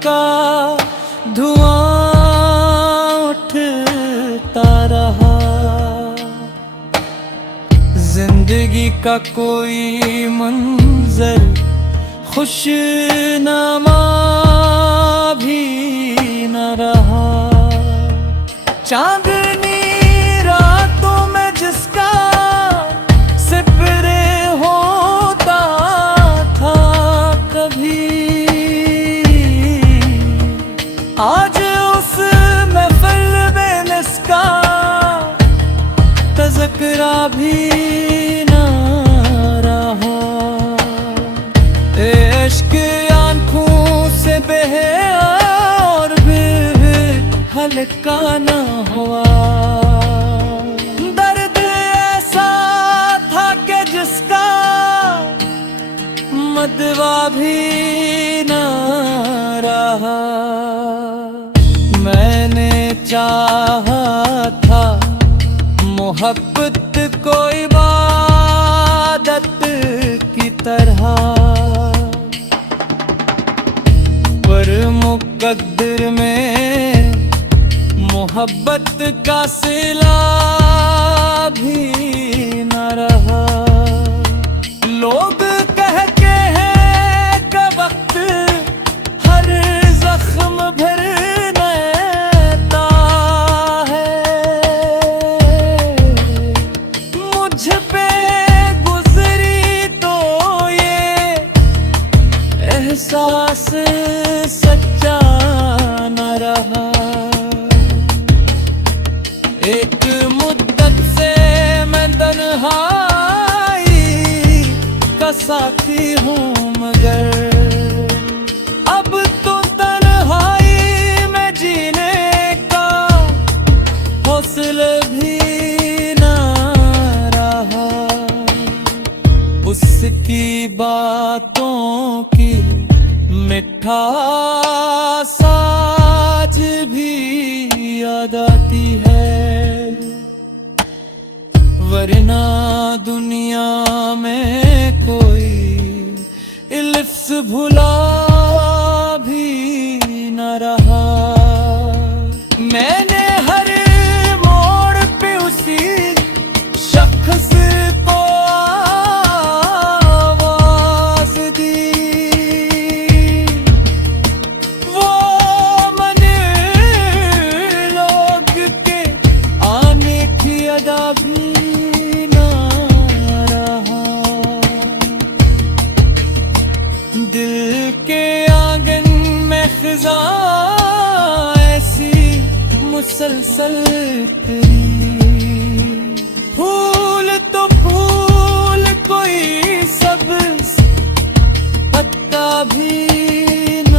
का धुआं उठता रहा। जिंदगी का कोई मंजर खुशनुमा भी न रहा। चांदनी रातों में जिसका सिपरे होता था कभी, आज उस महफिल में जिसका तज़किरा भी न रहा। इश्क आंखों से बहे और भी हल्का न हुआ। दर्द ऐसा था कि जिसका मदवा भी न रहा। मैंने चाहा था मोहब्बत को इबादत की तरह, पर मुकद्दर में मोहब्बत का सिला भी न रहा। लोग कहते हैं कि वक्त हर जख्म भर देता है। मुझ पे गुजरी तो ये एहसास सच्चा न रहा। एक मुद्दत से मैं तन्हाई का साथी हूँ, मगर अब तो तन्हाई में जीने का हौसला भी न रहा। उसकी बातों की मिठास आज भी याद आती है, वरना दुनिया में कोई लफ्ज़ भुला भी न रहा। मैंने हर मोड़ पे उसी शख्स को आवाज़ दी। वो मन लोग के आने की अदा भी दिल के आंगन में ख़िज़ा ऐसी मुसलसल फूल तो फूल कोई सब्ज़ पत्ता भी न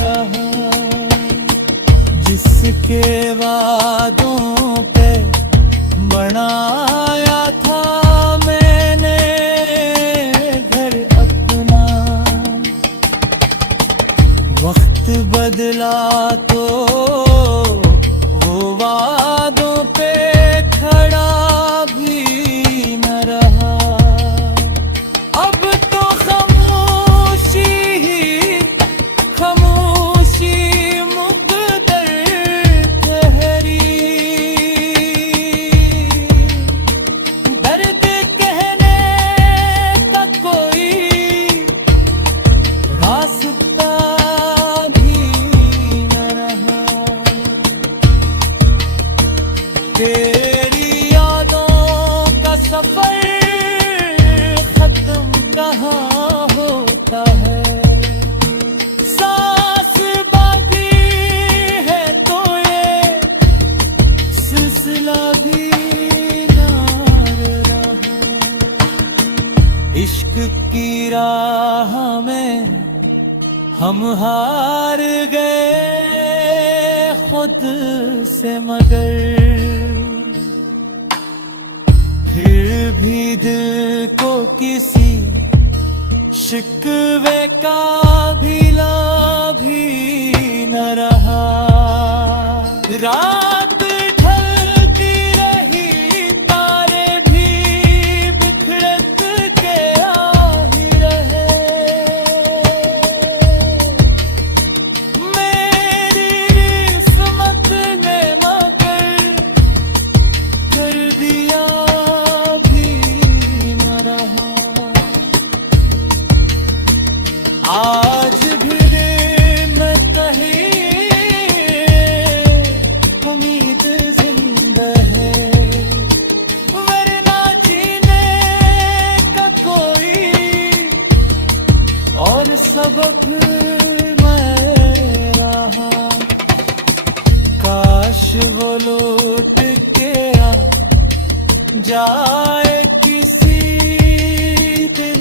रहा। जिसके वादों पे बनाया था मैंने घर अपना, वक्त बदला तो वो वादों पे खड़ा भी न रहा। अब तो खामोशी ही खामोशी मुक़द्दर ठहरी। दर्द कहने का कोई रास्ता तेरी यादों का सफर खत्म कहाँ होता है। सांस बाकी है तो ये सिलसिला भी ना रहा। इश्क की राह में हम हार गए खुद से, मगर फिर भी दिल को किसी शिकवे का भिला भी न रहा। रात ढलती रही, तारे भी बिखरत के आ ही रहे। वो लौट के आ जाए किसी दिन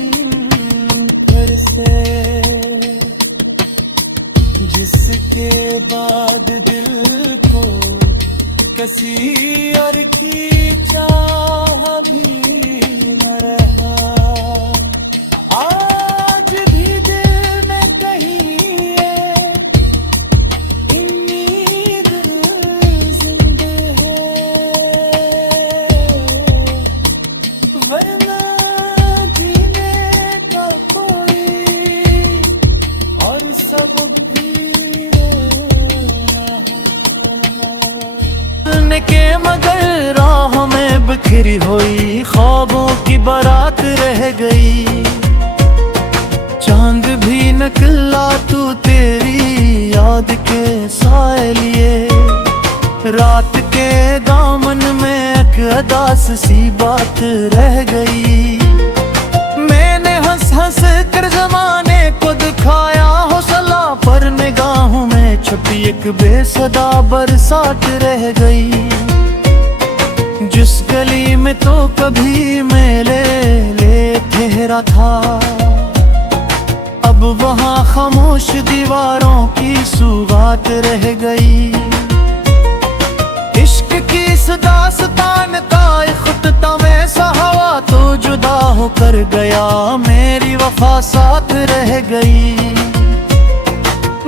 फिर से, जिसके बाद दिल को किसी और की चाह भी न रहा। आज भी दिल में कहीं ये उम्मीद जिंदा है, वरना जीने का कोई और सबब भी के मगर राह में बिखरी हुई ख्वाबों की बारात रह गई। चांद भी निकला तू तेरी याद के साए लिए, रात के दामन में एक अदास सी बात रह गई। मैंने हंस हंस कर जमाने को दिखाया हौसला, पर निगाहों में छुपी एक बेसदा बरसात रह गई। जिस गली में तो कभी मेले ले ठहरा था, अब वहाँ खामोश दीवारों की सुगात रह गई। इश्क की इस दास्तान का खुत्ता में सहावा तो जुदा होकर गया, मेरी वफा साथ रह गई।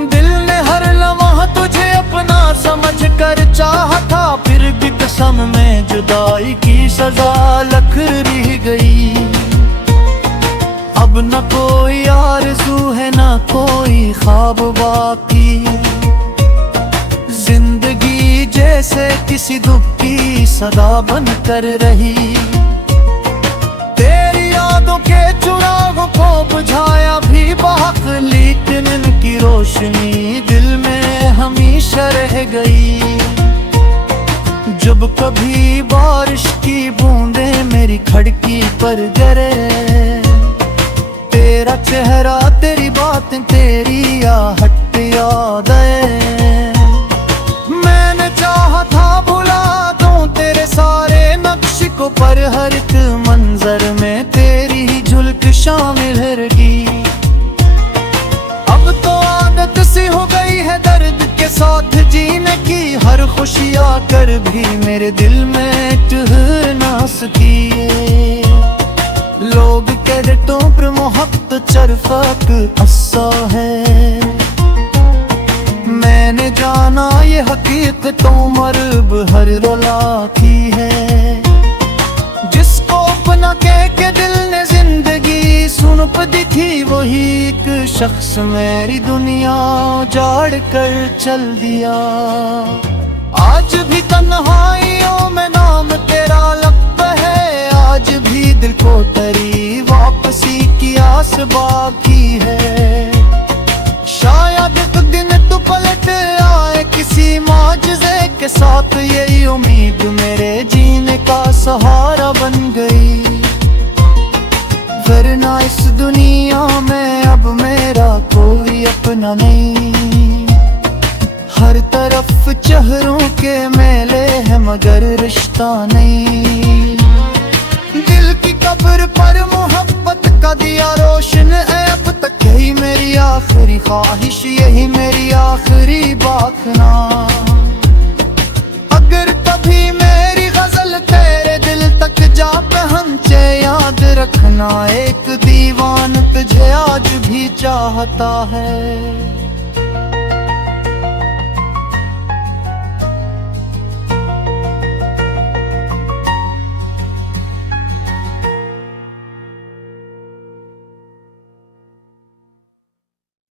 दिल ने हर लम्हा तुझे अपना समझ कर चाहा था, फिर भी कसम में जुदाई की सजा लखरी गई। अब न कोई आरज़ू है न कोई ख्वाब बाकी, जिंदगी जैसे किसी दुख की सदा बन कर रही। तेरी यादों के चुरागों को बुझाया भी बाक, लेकिन इनकी रोशनी दिल में हमेशा रह गई। जब कभी बारिश की बूंदें मेरी खिड़की पर गिरे, तेरा चेहरा तेरी बातें तेरी आहट याद आए। मैंने चाहा था भुला दूं तेरे सारे नक्श को, पर हर एक मंजर में तेरी ही झुलक शामिल रही। अब तो आदत सी हो गई है दर्द के साथ जीने की, हर खुशी आकर भी मेरे दिल में ठहरना सकी। लोग कहतों पर मोहब्बत चरफक अस्सा है, मैंने जाना ये हकीकतों मरब हर रोला की है। जिसको अपना कह के दिल ने जिंदगी सुनप दी थी, वही एक शख्स मेरी दुनिया उजाड़ कर चल दिया। आज भी तन्हाइयों में नाम तेरा लगता है, आज भी दिल को तेरी वापसी की आस बाकी है। शायद एक दिन तू पलट आए किसी माजज़े के साथ, यही उम्मीद मेरे जीने का सहारा बन गई। वरना इस दुनिया में अब मेरा कोई अपना नहीं, हर तरफ चेहरों के मेले हैं मगर रिश्ता नहीं। दिल की कब्र पर मोहब्बत का दिया रोशन है अब तक, यही मेरी आखिरी ख्वाहिश, यही मेरी आखिरी बाखना। अगर कभी मेरी गजल तेरे दिल तक जा पहुंचे, याद रखना एक दीवान तुझे आज भी चाहता है।